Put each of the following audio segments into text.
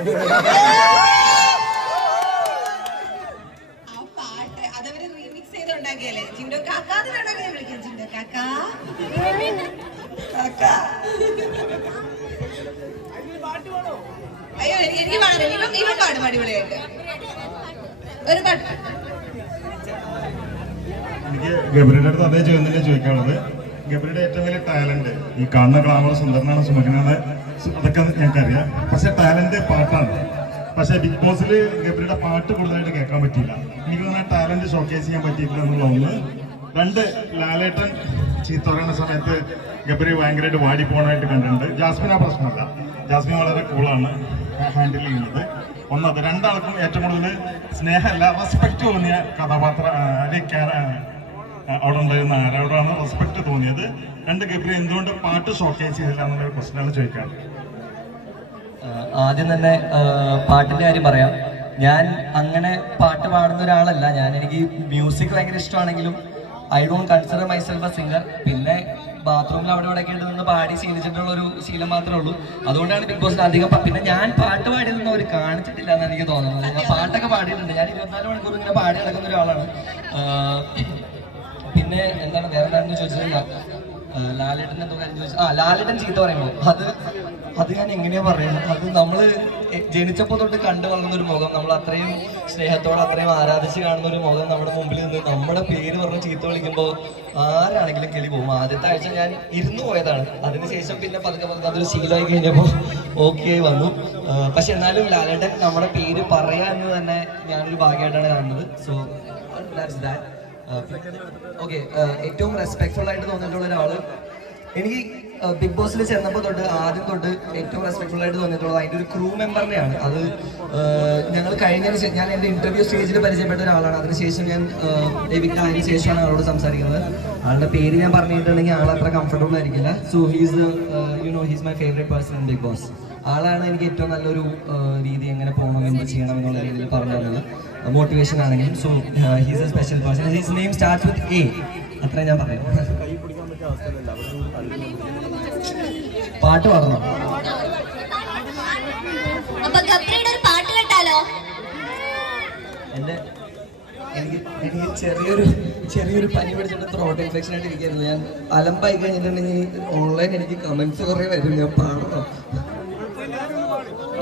എനിക്ക് പാടും എനിക്ക് ഗബ്രിയുടെ അടുത്ത് അതേ ചോദ്യം തന്നെ ചോദിക്കാനുള്ളത്. ഗബ്രിയുടെ ഏറ്റവും വലിയ ടാലന്റ് ഈ കാണുന്ന ഗ്ലാമർ സുന്ദരനാണ് സുമുഖനാണ് സു- അതൊക്കെ ഞങ്ങൾക്കറിയാം. പക്ഷെ ടാലന്റ് പാട്ടാണ്. പക്ഷെ ബിഗ് ബോസിൽ ഗബ്രിയുടെ പാട്ട് കൂടുതലായിട്ട് കേൾക്കാൻ പറ്റിയില്ല. എനിക്ക് തോന്നുന്ന ടാലന്റ് ഷോക്കേസ് ചെയ്യാൻ പറ്റിയിട്ടില്ല എന്നുള്ള ഒന്ന് രണ്ട് ലാലേട്ടൻ ചീത്ത പറയുന്ന സമയത്ത് ഗബ്രി ഭയങ്കരമായിട്ട് വാടി പോകണമായിട്ട് കണ്ടിട്ടുണ്ട്. ജാസ്മിൻ ആ പ്രശ്നമല്ല. ജാസ്മിൻ വളരെ കൂളാണ് ഹാൻഡിൽ ചെയ്യുന്നത്. ഒന്നത് രണ്ടാൾക്കും ഏറ്റവും കൂടുതൽ സ്നേഹമല്ല. റെസ്പെക്ട് തോന്നിയ കഥാപാത്ര അല്ലെങ്കിൽ അവിടെ ഉണ്ടായിരുന്ന ആരോടാണ് റെസ്പെക്ട് തോന്നിയത്. രണ്ട് ഗബ്രി എന്തുകൊണ്ട് പാട്ട് ഷോക്കേസ് ചെയ്തില്ല എന്നുള്ളൊരു പ്രശ്നമാണ് ചോദിക്കാൻ ആഹ് ആദ്യം തന്നെ പാട്ടിന്റെ കാര്യം പറയാം. ഞാൻ അങ്ങനെ പാട്ട് പാടുന്ന ഒരാളല്ല. ഞാൻ എനിക്ക് മ്യൂസിക് ഭയങ്കര ഇഷ്ടമാണെങ്കിലും I don't consider myself a singer പിന്നെ ബാത്റൂമിൽ അവിടെ ഇവിടെ ഒക്കെ നിന്ന് പാടി ശീലിച്ചിട്ടുള്ള ഒരു ശീലം മാത്രമേ ഉള്ളൂ. അതുകൊണ്ടാണ് ബിഗ് ബോസിൽ അധികം പിന്നെ ഞാൻ പാട്ട് പാടിയതൊന്നും അവർ കാണിച്ചിട്ടില്ല എന്ന് എനിക്ക് തോന്നുന്നത്. പാട്ടൊക്കെ പാടിയിട്ടുണ്ട്. ഞാൻ ഇരുപത്തിനാല് മണിക്കൂർ ഇങ്ങനെ പാടി നടക്കുന്ന ഒരാളാണ്. പിന്നെ എന്താണ് വേറെ എന്താണെന്ന് ചോദിച്ചാൽ ലാലേട്ടൻ എന്തോ കാര്യം ചോദിച്ചു ആ ലാലേട്ടൻ ചീത്ത പറയുമ്പോൾ അത് അത് ഞാൻ എങ്ങനെയാ പറയുന്നത് അത് നമ്മൾ ജനിച്ചപ്പോ ജനിച്ചപ്പോൾ തൊട്ട് കണ്ടു വളർന്ന ഒരു മുഖം. നമ്മൾ അത്രയും സ്നേഹത്തോടെ അത്രയും ആരാധിച്ച് കാണുന്ന ഒരു മുഖം നമ്മുടെ മുമ്പിൽ നിന്ന് നമ്മുടെ പേര് പറഞ്ഞ് ചീത്ത വിളിക്കുമ്പോൾ ആരാണെങ്കിലും കിളി പോകും. ആദ്യത്തെ ആഴ്ച ഞാൻ ഇരുന്നു പോയതാണ്. അതിനുശേഷം പിന്നെ പതുക്കെ പതുക്കെ അതൊരു ശീലമായി കഴിഞ്ഞപ്പോൾ ഓക്കെ വന്നു. പക്ഷെ എന്നാലും ലാലേട്ടൻ നമ്മുടെ പേര് പറയാ എന്ന് തന്നെ ഞാനൊരു ഭാഗ്യമായിട്ടാണ് കാണുന്നത്. സോ ദാറ്റ്സ് ദാറ്റ് ഓക്കെ ഏറ്റവും റെസ്പെക്ട്ഫുൾ ആയിട്ട് തോന്നിയിട്ടുള്ള ഒരാൾ എനിക്ക് ബിഗ് ബോസിൽ ചെന്നപ്പോൾ തൊട്ട് ആദ്യം തൊട്ട് ഏറ്റവും റെസ്പെക്ട്ഫുൾ ആയിട്ട് തോന്നിയിട്ടുള്ളത് അതിന്റെ ഒരു ക്രൂ മെമ്പറിനെയാണ് അത് ഞങ്ങൾ കഴിഞ്ഞതിന് ഞാൻ എന്റെ ഇന്റർവ്യൂ സ്റ്റേജിൽ പരിചയപ്പെട്ട ഒരാളാണ്. അതിനുശേഷം ഞാൻ എവിക്ട് അതിന് ശേഷമാണ് ആളോട് സംസാരിക്കുന്നത്. ആളുടെ പേര് ഞാൻ പറഞ്ഞിട്ടുണ്ടെങ്കിൽ ആൾ അത്ര കംഫർട്ടബിൾ ആയിരിക്കില്ല. So he's you know he's my favourite person in Bigg Boss ആളാണ് എനിക്ക് ഏറ്റവും നല്ലൊരു രീതി എങ്ങനെ പോകണം എന്ത് ചെയ്യണം എന്നുള്ള രീതിയിൽ പറഞ്ഞു തന്നത് മോട്ടിവേഷൻ ആണെങ്കിലും. So he's a special person his name start with A അത്രയും ഞാൻ പറയാം പാട്ട് പാടണം. പാട്ട് കേട്ടാലോ? എന്റെ എനിക്ക് എനിക്ക് ചെറിയൊരു ചെറിയൊരു പനി പിടിച്ചിട്ട് ത്രോട്ട് ഇൻഫെക്ഷൻ ആയിട്ട് ഇരിക്കുന്നത് ഞാൻ അലമ്പായി കഴിഞ്ഞിട്ടുണ്ടെങ്കിൽ ഓൺലൈൻ എനിക്ക് കമന്റ്സ് കുറേ വരും. ഞാൻ പാടണം.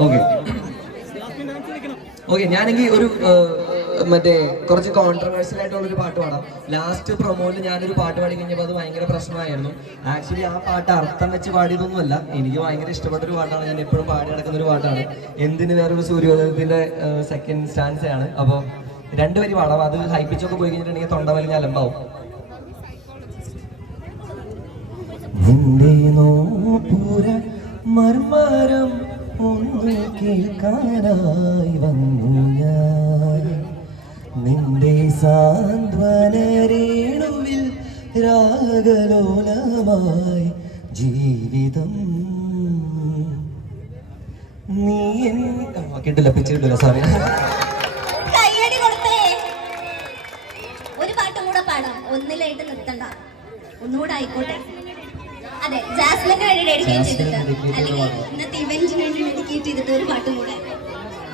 ഓക്കെ ഓക്കെ ഞാനെങ്കിൽ ഒരു മറ്റേ കുറച്ച് കോൺട്രവേഴ്സ്യൽ ആയിട്ടുള്ള ഒരു പാട്ട് പാടാം. ലാസ്റ്റ് പ്രൊമോയിൽ ഞാനൊരു പാട്ട് പാടി കഴിഞ്ഞപ്പോൾ അത് ഭയങ്കര പ്രശ്നമായിരുന്നു. ആക്ച്വലി ആ പാട്ട് അർത്ഥം വെച്ച് പാടിയതൊന്നുമല്ല. എനിക്ക് ഭയങ്കര ഇഷ്ടപ്പെട്ട ഒരു പാട്ടാണ്. ഞാൻ എപ്പോഴും പാടി നടക്കുന്ന ഒരു പാട്ടാണ്. എന്തിന് വേറൊരു സൂര്യോദയത്തിന്റെ സെക്കൻഡ് സ്റ്റാൻസ് ആണ്. അപ്പോൾ രണ്ടുപേരും പാടാം. അത് ഹൈപ്പിച്ചൊക്കെ പോയി കഴിഞ്ഞിട്ടുണ്ടെങ്കിൽ തൊണ്ട വലിഞ്ഞ അലമ്പാവും. മർമരം ഒന്ന് കേൾക്കാനായി വന്നു ഞാൻ. നിന്റെ സാന്ത്വന രേണുവിൽ രാഗലോലമായി ജീവിതം. നീ പിച്ചിട്ടില്ല കിട്ടില്ല പിച്ച് കിട്ടില്ല സോറി. ഒരു പാട്ടും കൂടെ പാടാം. ഒന്നിലായിട്ട് നിർത്തണ്ട. ഒന്നുകൂടെ ആയിക്കോട്ടെ. അതെ ജാസ്മിന് വേണ്ടി ഡെഡിക്കേറ്റ് ചെയ്തിട്ട്. അല്ലെങ്കിൽ ഇന്നത്തെ ഇവന്റിന് വേണ്ടി ഡെഡിക്കേറ്റ് ചെയ്തിട്ട് ഒരു പാട്ടും കൂടെ.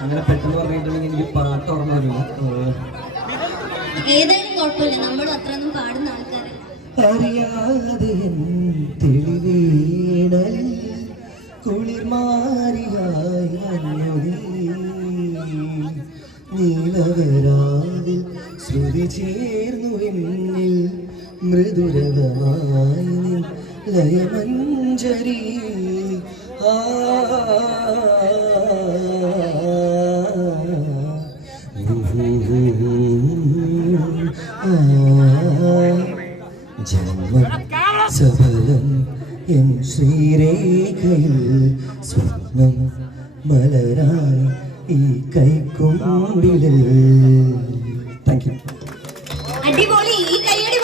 അങ്ങനെ പെട്ടെന്ന് പറഞ്ഞിട്ടുണ്ടെങ്കിൽ എനിക്ക് പാട്ട് ഓർമ്മ വരില്ല ഏതായാലും കുഴപ്പമില്ല. നമ്മളും അത്രയൊന്നും പാടുന്ന ആൾക്കാരല്ല അറിയാതെ എൻ തെളിവീണലിൽ കുളിർമാരിയായി വന്നു ശ്രുതി ചേർന്നു എന്നിൽ മൃദുരമായി ലയമഞ്ജരി. ആ ജന്മം സഫലം എൻ ശ്രീരേഖയിൽ സ്വപ്നം മലരായി ഈ കൈക്കുമ്പിളിൽ താങ്ക് യു അടിപൊളി ഈ കയ്യടി